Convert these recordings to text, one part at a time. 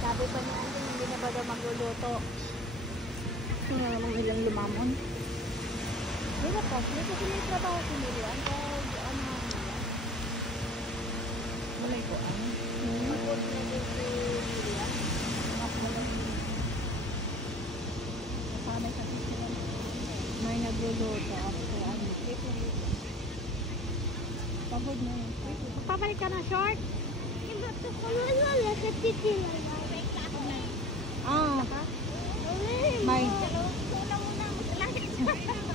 Sabi pa niya, hindi na ba daw magluluto? Ano namang ilang lumamon? Hindi na po. Hindi ko sinitrabaho si Miriam. Malay ko ano? Mag-work na din si Miriam. Nasanay sa sisiyan. May nagluluto ako. Pagod na yun. Papalik ka na short?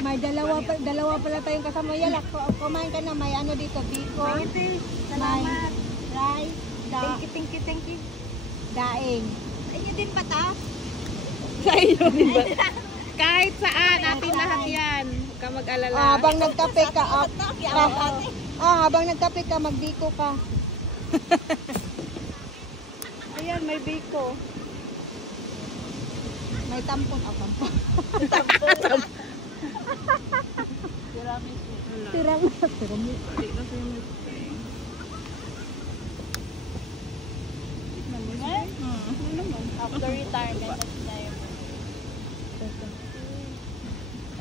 May dalawa pala tayong kasama. Yala, kumain ka na. May ano dito, biko. May rice. Thank you. Daing. Sa inyo din patas? Sa inyo din ba? Kahit saan, atin lahat yan. Huwag ka mag-alala. Habang nagkape ka, habang nagkape ka, magbiko ka. Ayan, may biko. May tampon. Tampon. Tiramisu. After retirement,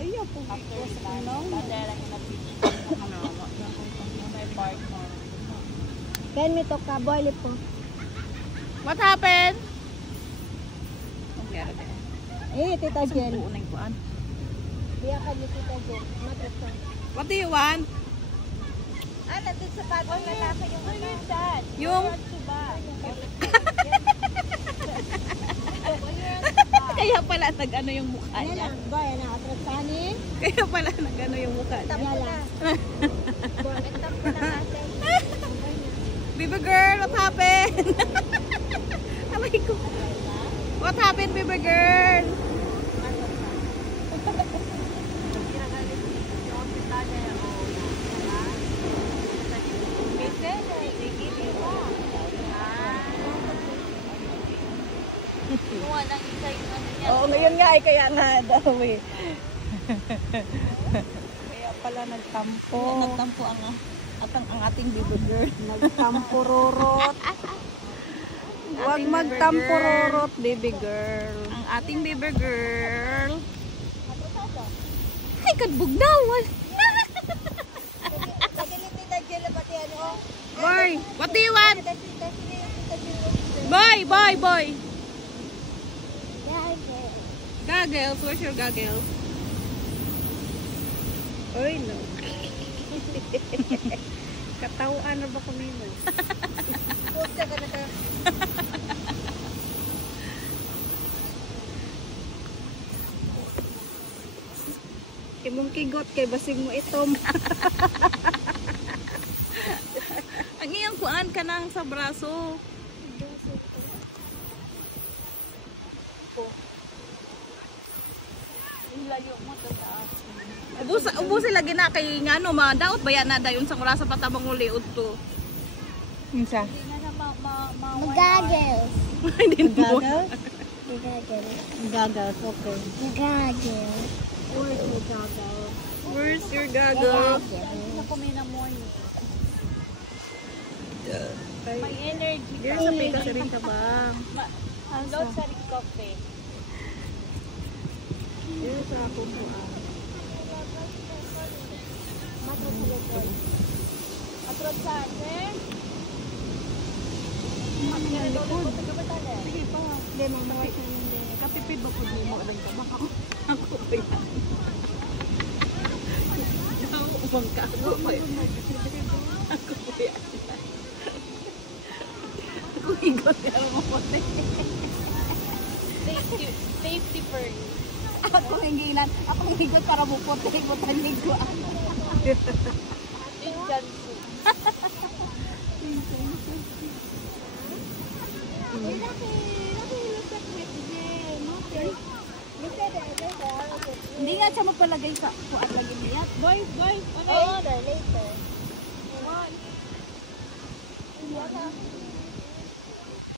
ayaw po. After retirement, padala ko na beach. May partner. Ken, may toka, boil it po. What happened? Tita Jen. Biyakan ni Tita Jen. What do you want? Nandun sa bagong lalaki yung ano. Yung? Kaya pala nag-ano yung mukha niya. Ayan na, atrasanin. Kaya pala nag-ano yung mukha niya. Baby girl, what happened? Aray ko. What happened, baby girl? Oo, ngayon nga kaya nga daw eh. Kaya pala nagtampo. Nagtampo ang ating baby girl. Nagtampururot. Huwag magtampururot, baby girl. Ang ating baby girl. Ay, kadbugnaw. Boy, what do you want? Boy. Goggles, where's your goggles? Oy, no. Katawaan na ba kami mo? Pusa ka na ka. Imong kigot kay basig mo itom. Ang iyang kuan ka nang sa braso. Ubusin lagi na kay ngano madaot baya na dayon sa oras sa patabang uliod to. Unsa? Magagels. Hindi mo. Gagels, okay. Gagels. Where's your gagels? May energy. Girl, sabi ka rin ka ba? Load sa rin coffee. Girl, sa ako po Atros sa atin. Sige pa. Hindi, mamaway sa hindi. Kapipid ba po mo? Alam ka ba? Ako ba yan? Umang ka. Ako ba yan? Ako ba yan? Ako higot ka mo po. Safety first. Ako hinginan. Ako higot para mo po. Higotan higo. Hindi nga siya magpalagay sa kuat lagi niya. Boy, okay. Order later.